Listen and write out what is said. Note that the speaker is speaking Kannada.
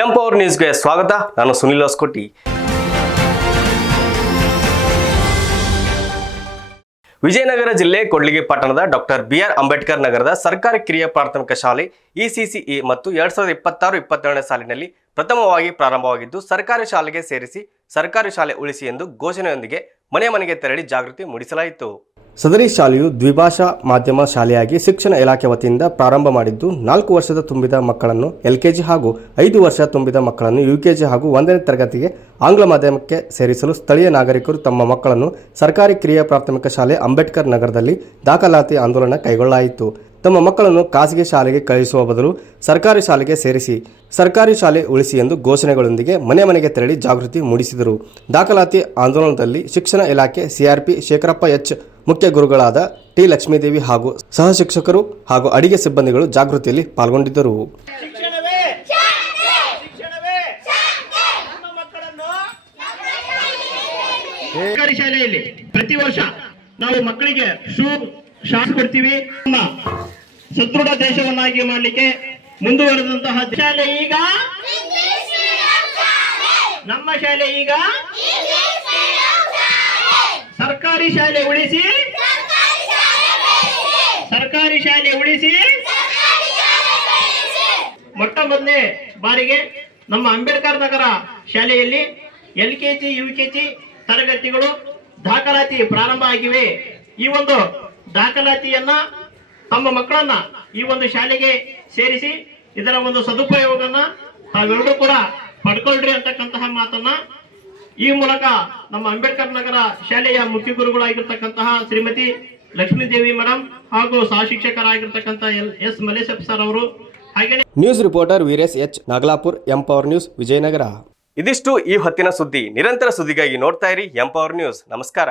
ಎಂಪವರ್ ನ್ಯೂಸ್ಗೆ ಸ್ವಾಗತ. ನಾನು ಸುನಿಲ್ ಹೊಸಕೋಟಿ. ವಿಜಯನಗರ ಜಿಲ್ಲೆ ಕೂಡ್ಲಿಗಿ ಪಟ್ಟಣದ ಡಾಕ್ಟರ್ ಬಿ.ಆರ್. ಅಂಬೇಡ್ಕರ್ ನಗರದ ಸರ್ಕಾರಿ ಕಿರಿಯ ಪ್ರಾಥಮಿಕ ಶಾಲೆ ಇಸಿಸಿಇ ಮತ್ತು 2026-27ನೇ ಸಾಲಿನಲ್ಲಿ ಪ್ರಥಮವಾಗಿ ಪ್ರಾರಂಭವಾಗಿದ್ದು, ಸರ್ಕಾರಿ ಶಾಲೆಗೆ ಸೇರಿಸಿ ಸರ್ಕಾರಿ ಶಾಲೆ ಉಳಿಸಿ ಎಂದು ಘೋಷಣೆಯೊಂದಿಗೆ ಮನೆ ಮನೆಗೆ ತೆರಳಿ ಜಾಗೃತಿ ಮೂಡಿಸಲಾಯಿತು. ಸದರಿ ಶಾಲೆಯು ದ್ವಿಭಾಷಾ ಮಾಧ್ಯಮ ಶಾಲೆಯಾಗಿ ಶಿಕ್ಷಣ ಇಲಾಖೆ ವತಿಯಿಂದ ಪ್ರಾರಂಭ ಮಾಡಿದ್ದು, 4 ವರ್ಷದ ತುಂಬಿದ ಮಕ್ಕಳನ್ನು ಎಲ್ಕೆಜಿ ಹಾಗೂ 5 ವರ್ಷ ತುಂಬಿದ ಮಕ್ಕಳನ್ನು ಯುಕೆಜಿ ಹಾಗೂ 1ನೇ ತರಗತಿಗೆ ಆಂಗ್ಲ ಮಾಧ್ಯಮಕ್ಕೆ ಸೇರಿಸಲು ಸ್ಥಳೀಯ ನಾಗರಿಕರು ತಮ್ಮ ಮಕ್ಕಳನ್ನು ಸರ್ಕಾರಿ ಕಿರಿಯ ಪ್ರಾಥಮಿಕ ಶಾಲೆ ಅಂಬೇಡ್ಕರ್ ನಗರದಲ್ಲಿ ದಾಖಲಾತಿ ಆಂದೋಲನ ಕೈಗೊಳ್ಳಲಾಯಿತು. ತಮ್ಮ ಮಕ್ಕಳನ್ನು ಖಾಸಗಿ ಶಾಲೆಗೆ ಕಳುಹಿಸುವ ಬದಲು ಸರ್ಕಾರಿ ಶಾಲೆಗೆ ಸೇರಿಸಿ ಸರ್ಕಾರಿ ಶಾಲೆ ಉಳಿಸಿ ಎಂದು ಘೋಷಣೆಗಳೊಂದಿಗೆ ಮನೆ ಮನೆಗೆ ತೆರಳಿ ಜಾಗೃತಿ ಮೂಡಿಸಿದರು. ದಾಖಲಾತಿ ಆಂದೋಲನದಲ್ಲಿ ಶಿಕ್ಷಣ ಇಲಾಖೆ ಸಿಆರ್ಪಿ ಶೇಖರಪ್ಪ ಎಚ್, ಮುಖ್ಯ ಗುರುಗಳಾದ ಟಿ ಲಕ್ಷ್ಮೀದೇವಿ ಹಾಗೂ ಸಹ ಶಿಕ್ಷಕರು ಹಾಗೂ ಅಡಿಗೆ ಸಿಬ್ಬಂದಿಗಳು ಜಾಗೃತಿಯಲ್ಲಿ ಪಾಲ್ಗೊಂಡಿದ್ದರು. ಸರ್ಕಾರಿ ಶಾಲೆಯಲ್ಲಿ ಪ್ರತಿ ವರ್ಷ ನಾವು ಮಕ್ಕಳಿಗೆ ಶಾಸ್ ಕೊಡ್ತೀವಿ. ನಮ್ಮ ಸದೃಢ ದೇಶವನ್ನಾಗಿ ಮಾಡಲಿಕ್ಕೆ ಮುಂದುವರೆದಂತಹ ಶಾಲೆ ಈಗ ನಮ್ಮ ಶಾಲೆ ಈಗ ಸರ್ಕಾರಿ ಶಾಲೆ ಉಳಿಸಿ ಸರ್ಕಾರಿ ಶಾಲೆ ಉಳಿಸಿ ಮೊಟ್ಟ ಮೊದಲನೇ ಬಾರಿಗೆ ನಮ್ಮ ಅಂಬೇಡ್ಕರ್ ನಗರ ಶಾಲೆಯಲ್ಲಿ ಎಲ್ಕೆಜಿ ಯುಕೆಜಿ ತರಗತಿಗಳು ದಾಖಲಾತಿ ಪ್ರಾರಂಭ ಆಗಿವೆ. ಈ ಒಂದು ದಾಖಲಾತಿಯನ್ನ ತಮ್ಮ ಮಕ್ಕಳನ್ನ ಈ ಒಂದು ಶಾಲೆಗೆ ಸೇರಿಸಿ ಇದರ ಒಂದು ಸದುಪಯೋಗವನ್ನ ತಾವೆಲ್ಲರೂ ಕೂಡ ಪಡ್ಕೊಳ್ರಿ ಅಂತಕ್ಕಂತಹ ಮಾತನ್ನ ಈ ಮೂಲಕ ನಮ್ಮ ಅಂಬೇಡ್ಕರ್ ನಗರ ಶಾಲೆಯ ಮುಖ್ಯ ಗುರುಗಳಾಗಿರ್ತಕ್ಕಂತಹ ಶ್ರೀಮತಿ ಲಕ್ಷ್ಮೀದೇವಿ ಮೇಡಮ್ ಹಾಗೂ ಸಹ ಶಿಕ್ಷಕರಾಗಿರ್ತಕ್ಕಂತಹ ಎಸ್ ಮಲೇಶಪ್ಪ ಸರ್ ಅವರು, ಹಾಗೆ news reporter Veeresh H, Nagalapur, empower news, Vijayanagara. ಇದಿಷ್ಟು ಈ ಹೊತ್ತಿನ ಸುದ್ದಿ. ನಿರಂತರ ಸುದ್ದಿಗಾಗಿ ನೋಡ್ತಾ ಇರಿ ಎಂಪವರ್ ನ್ಯೂಸ್. ನಮಸ್ಕಾರ.